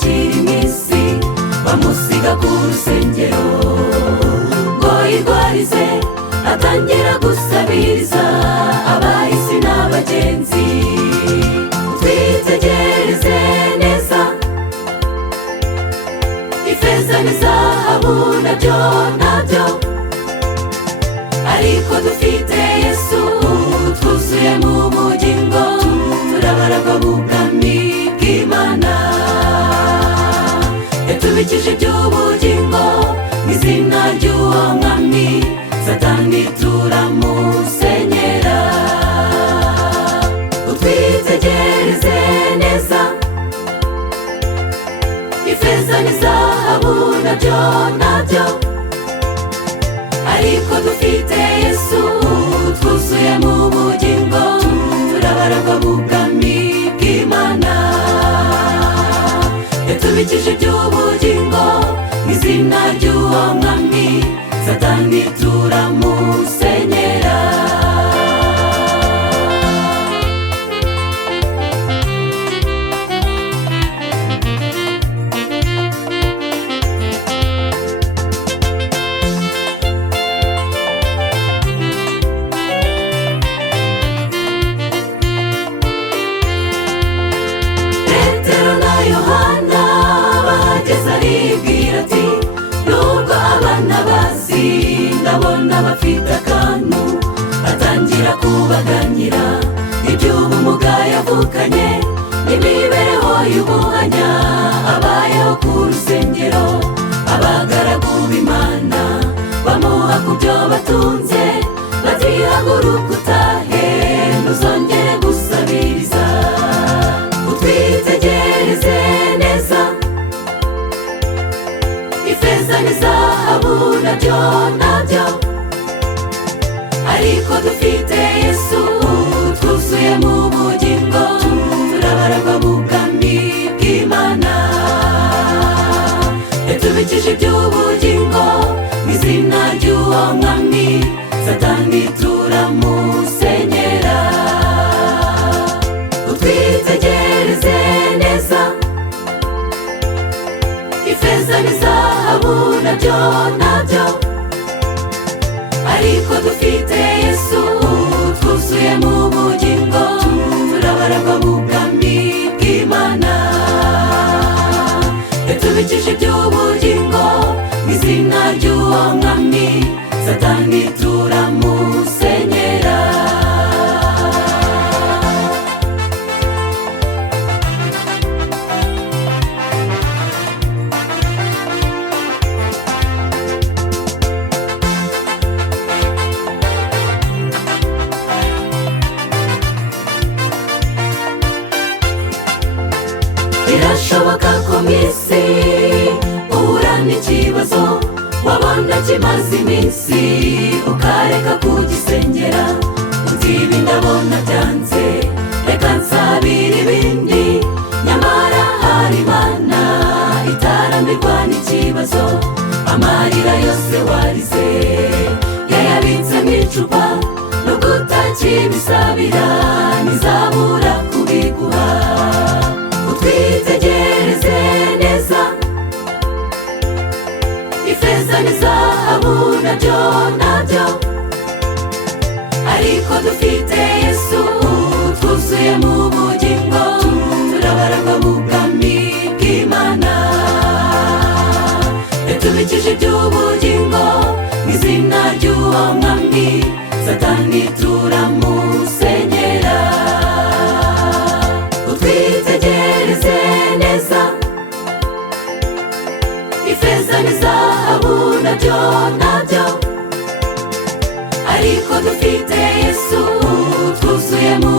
akiri mu isi bamusiga ku rusengero ngo yirwarize atangira gusabiriza abahisi n'abagenzi. Twitegereze neza ifeza n'izahabu nabyo ariko dufite Yesu twuzuye mu bugingo turabaragwa mu bwami bw'Imana. Yatubikije iby'ubugingo mu izina ry'uwo mwami Satani turamusenyera. Twitegereze neza ifeza n'izahabu nabyo ariko dufite Yesu twuzuye mu bugingo turabaragwa mu bwami bw'Imana. Yatubikije iby'ubugingo mu izina ry'uwo mwami Satani turamusenyera. Petero na Yohana bahageze aribwira ati nubwo abana bazi ndabona bafite akantu. Atangira kubaganira iby'ubumuga yavukanye n'imibereho y'ubuhanya abayeho ku rusengero. Abagaragu b'Imana bamuha ku byo batunze bati haguruka utahe ntuzongere gusabiriza. Twitegereze neza ifeza n'izahabu nabyo ariko dufite Yesu twuzuye mu bugingo turabaragwa mu bwami bw'Imana. Yatubikije iby'ubugingo mu izina ry'uwo mwami Satani turamusenyera. Twitegereze neza ifeza n'izahabu nabyo ariko dufite Yesu twuzuye mu bugingo turabaragwa mu bwami bw'Imana. Yatubikije iby'ubugingo mu izina ry'uwo mwami Satani turamusenyera. Birashoboka ko mu isi uhura n'ikibazo wabona kimaze iminsi ukareka kugisengera. Uti ibi ndabona byanze reka nsabire ibindi, nyamara hari Imana itarambirwa n'ikibazo. Amarira yose warize yayabitse mu icupa nubwo utakibisabira ntizabura kubiguha. Twitegereze neza ifeza n'izahabu nabyo ariko dufite Yesu twuzuye mu bugingo turabaragwa mu bwami bw'Imana. Yatubikije iby'ubugingo mu izina ry'uwo mwami Satani turamusenyera. Twitegereze neza ifeza n'izahabu nabyo ariko dufite Yesu twuzuye mu